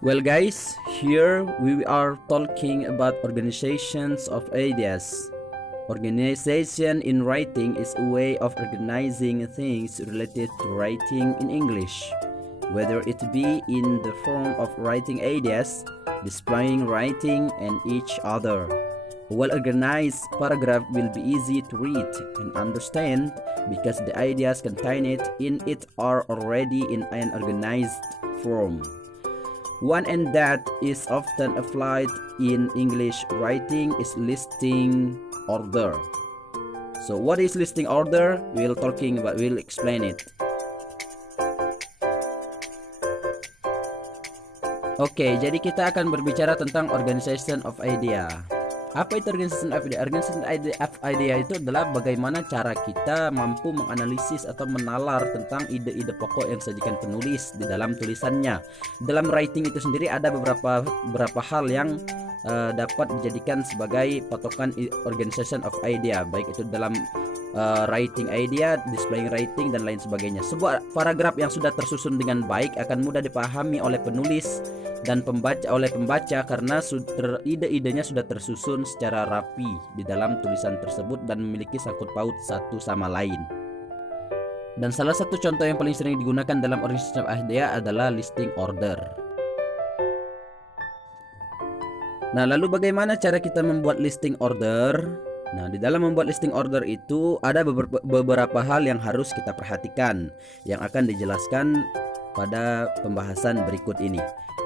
Well, guys, here we are talking about organizations of ideas. Organization in writing is a way of organizing things related to writing in English, whether it be in the form of writing ideas, displaying writing and each other. A well-organized paragraph will be easy to read and understand because the ideas contained in it are already in an organized form. One and that is often applied in English writing is listing order. So what is listing order? We'll explain it. Oke, jadi kita akan berbicara tentang organization of idea. Apa itu organization of idea? Organization of idea itu adalah bagaimana cara kita mampu menganalisis atau menalar tentang ide-ide pokok yang disajikan penulis di dalam tulisannya. Dalam writing itu sendiri ada beberapa hal yang dapat dijadikan sebagai patokan organization of idea, baik itu dalam writing idea, displaying writing dan lain sebagainya. Sebuah paragraf yang sudah tersusun dengan baik akan mudah dipahami oleh penulis dan pembaca karena ide-idenya sudah tersusun secara rapi di dalam tulisan tersebut dan memiliki sangkut paut satu sama lain. Dan salah satu contoh yang paling sering digunakan dalam organization of idea adalah listing order. Nah, lalu bagaimana cara kita membuat listing order? Nah, di dalam membuat listing order itu ada beberapa hal yang harus kita perhatikan yang akan dijelaskan pada pembahasan berikut ini.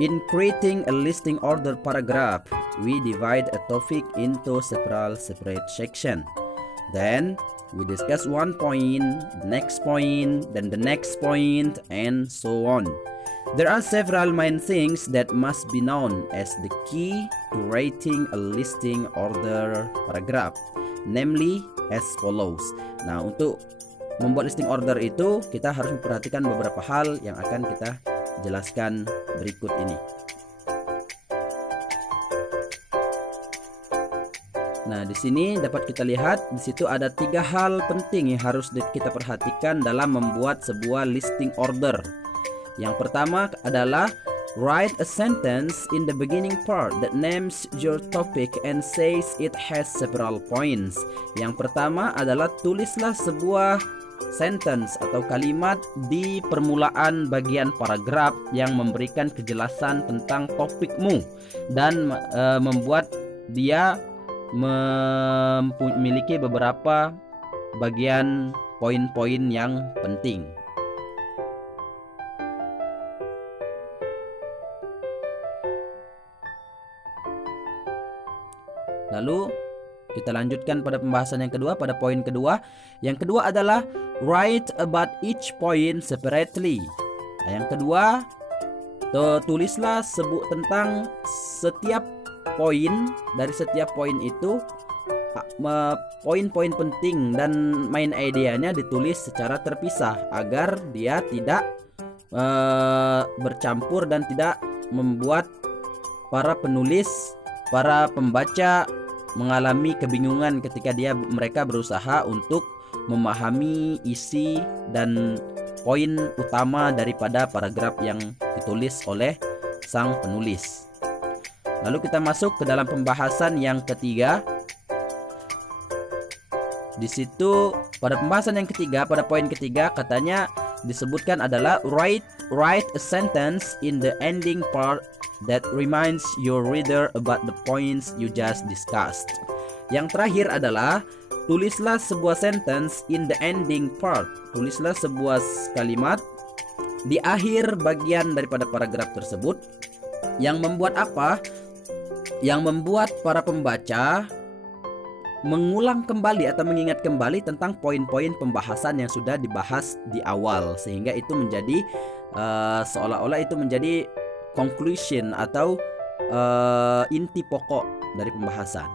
In creating a listing order paragraph, we divide a topic into several separate sections. Then we discuss one point, the next point, then the next point, and so on. There are several main things that must be known as the key to writing a listing order paragraph, namely as follows. Nah, untuk membuat listing order itu kita harus memperhatikan beberapa hal yang akan kita jelaskan berikut ini. Nah, di sini dapat kita lihat di situ ada 3 hal penting yang harus kita perhatikan dalam membuat sebuah listing order. Yang pertama adalah write a sentence in the beginning part that names your topic and says it has several points. Yang pertama adalah tulislah sebuah sentence atau kalimat di permulaan bagian paragraf yang memberikan kejelasan tentang topikmu dan membuat dia memiliki beberapa bagian poin-poin yang penting. Lalu kita lanjutkan pada pembahasan yang kedua, pada poin kedua. Yang kedua adalah write about each point separately. Nah, yang kedua, tulislah tentang setiap poin. Dari setiap poin itu poin-poin penting dan main idenya ditulis secara terpisah agar dia tidak bercampur dan tidak membuat para penulis, para pembaca mengalami kebingungan ketika mereka berusaha untuk memahami isi dan poin utama daripada paragraf yang ditulis oleh sang penulis. Lalu kita masuk ke dalam pembahasan yang ketiga. Di situ pada pembahasan yang ketiga, pada poin ketiga katanya disebutkan adalah write a sentence in the ending part that reminds your reader about the points you just discussed. Yang terakhir adalah tulislah sebuah sentence in the ending part. Tulislah sebuah kalimat di akhir bagian daripada paragraf tersebut yang membuat apa? Yang membuat para pembaca mengulang kembali atau mengingat kembali tentang poin-poin pembahasan yang sudah dibahas di awal, sehingga itu menjadi seolah-olah itu menjadi conclusion atau inti pokok dari pembahasan.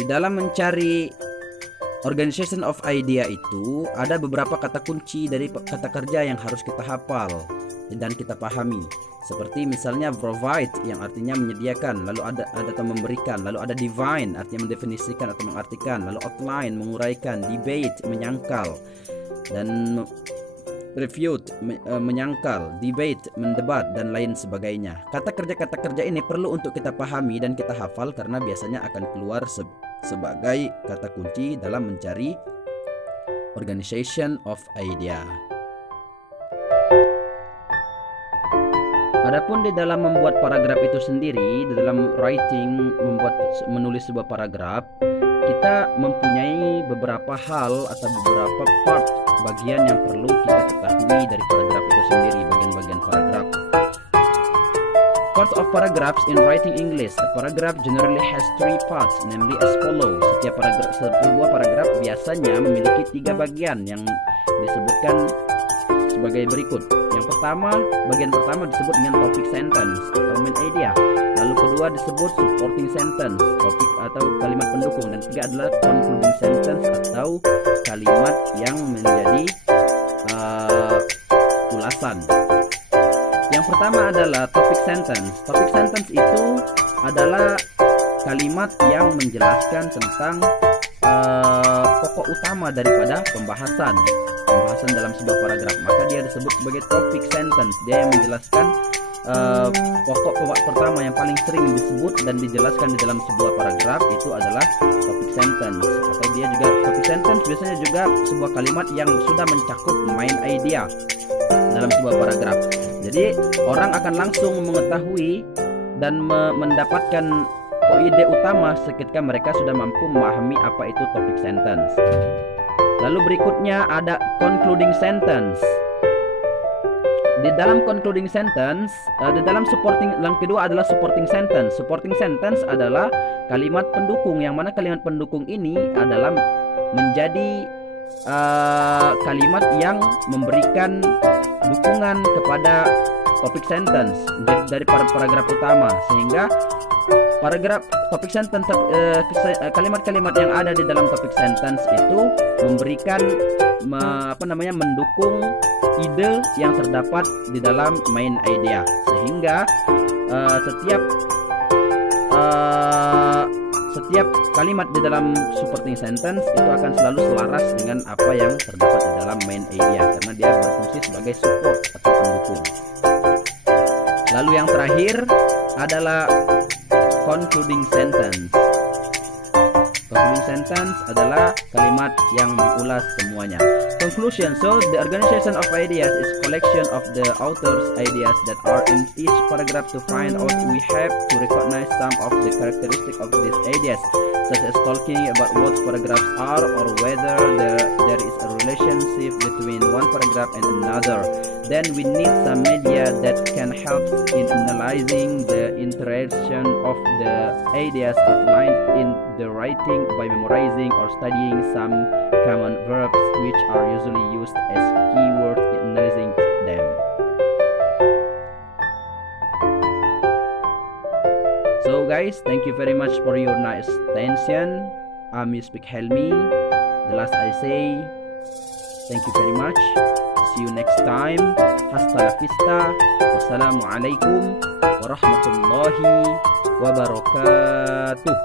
di dalam mencari organization of idea itu ada beberapa kata kunci dari kata kerja yang harus kita hafal dan kita pahami. Seperti misalnya provide yang artinya menyediakan, lalu ada atau memberikan, lalu ada define artinya mendefinisikan atau mengartikan, lalu outline menguraikan, debate menyangkal, dan refute menyangkal, debate mendebat, dan lain sebagainya. Kata kerja ini perlu untuk kita pahami dan kita hafal karena biasanya akan keluar sebagai kata kunci dalam mencari organization of idea. Adapun di dalam membuat paragraf itu sendiri, di dalam writing, menulis sebuah paragraf, kita mempunyai beberapa hal atau beberapa part bagian yang perlu kita ketahui dari paragraf itu sendiri, bagian-bagian paragraf. Part of paragraphs in writing English. A paragraph generally has three parts, namely as follows. Sebuah paragraf biasanya memiliki 3 bagian yang disebutkan sebagai berikut. Bagian pertama disebut dengan topic sentence atau main idea. Lalu kedua disebut supporting sentence, topik atau kalimat pendukung, dan ketiga adalah concluding sentence atau kalimat yang menjadi ulasan. Yang pertama adalah topic sentence. Topic sentence itu adalah kalimat yang menjelaskan tentang pokok utama daripada pembahasan dalam sebuah paragraf, maka dia disebut sebagai topic sentence. Dia yang menjelaskan pokok pertama yang paling sering disebut dan dijelaskan di dalam sebuah paragraf itu adalah topic sentence. Atau dia juga topic sentence biasanya juga sebuah kalimat yang sudah mencakup main idea dalam sebuah paragraf. Jadi orang akan langsung mengetahui dan mendapatkan ide utama ketika mereka sudah mampu memahami apa itu topic sentence. Lalu berikutnya ada concluding sentence. Di dalam concluding sentence, di dalam supporting, yang kedua adalah supporting sentence. Supporting sentence adalah kalimat pendukung, yang mana kalimat pendukung ini adalah menjadi kalimat yang memberikan dukungan kepada topic sentence dari paragraf utama, sehingga paragraf topik sentence, kalimat-kalimat yang ada di dalam topik sentence itu memberikan mendukung ide yang terdapat di dalam main idea, sehingga setiap kalimat di dalam supporting sentence itu akan selalu selaras dengan apa yang terdapat di dalam main idea, karena dia berfungsi sebagai support atau pendukung. Lalu yang terakhir adalah concluding sentence. Concluding sentence adalah kalimat yang mengulas semuanya. Conclusion. So the organization of ideas is collection of the author's ideas that are in each paragraph. To find out, we have to recognize some of the characteristics of these ideas, such as talking about what paragraphs are or whether there is a relationship between one paragraph and another. Then we need some media that can help in analyzing the interaction of the ideas outlined in the writing by memorizing or studying some common verbs which are usually used as keywords in analyzing them. So guys, thank you very much for your nice attention. I'm Speak Helmi. The last I say, thank you very much. See you next time. Hasta la vista. Wassalamualaikum warahmatullahi wabarakatuh.